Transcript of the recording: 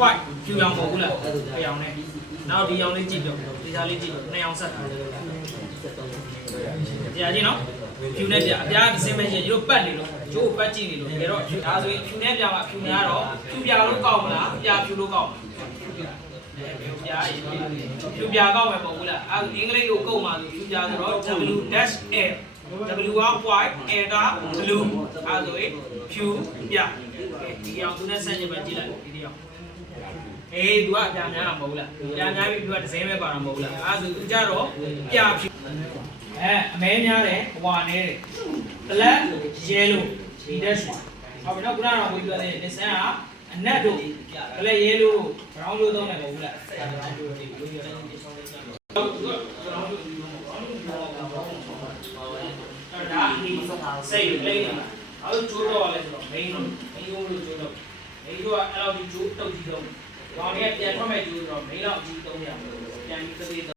white ဖြူရောင်မဟုတ်ဘူးလားအရောင်နဲ့နောက်ဒီရောင်လေးကြည့်ပြောဒီစားလေးကြည့်ပြောနှစ်ရောင်ဆက်တာကြာကြည့်နော်ဖြူနဲ့ပြအပြားတစ်စင်းပဲရှိရင်တို့ပတ်နေလို့ကျိုးပတ်ကြည့်နေလို့ဒါတော့ဒါဆိုရင်ဖြူနဲ့ပြမှာဖြူများတော့ဖြူပြလို့ကောက်မလားပြဖြူလို့ကောက်ဖြူပြကောက်မယ်မဟုတ်ဘူးလားအဲအင်္ဂလိပ်ကိုကုတ်မှာဆိုဖြူပြဆိုတော့ W-L W က white A က blue အဲဆိုရင်ဖြူပြဒီအောင်သူနဲ့ဆက်ရင်ပဲကြည့်လိုက်ဒီအောင်အေး तू ကအပြာများတာမဟုတ်ဘူးလားပြာများပြီ तू ကတစ်စင်းပဲပါတာမဟုတ်ဘူးလားအဲဆို तू ကြတော့ပြဖြူအမဲများတယ်ဟွာနေတယ် black yellow ဒီ dash ဟုတ်ပြီနော်ခုနကတော့ပြောတယ်ဒီစမ်းကအနက်တို့ black yellow brown လို့သုံးတယ်မဟုတ်ဘူးလားဒါဒီစိတ်လေးအဲ့လိုကျိုးတော့လဲဆိုတော့ main လို့ကျိုးတော့ main ကအဲ့လိုကျိုးတုတ်ကြည့်တော့ကောင်တွေကပြန်ထွက်မဲ့ကျိုးတော့ main တော့အကြည့်သုံးရပြန်ပြီး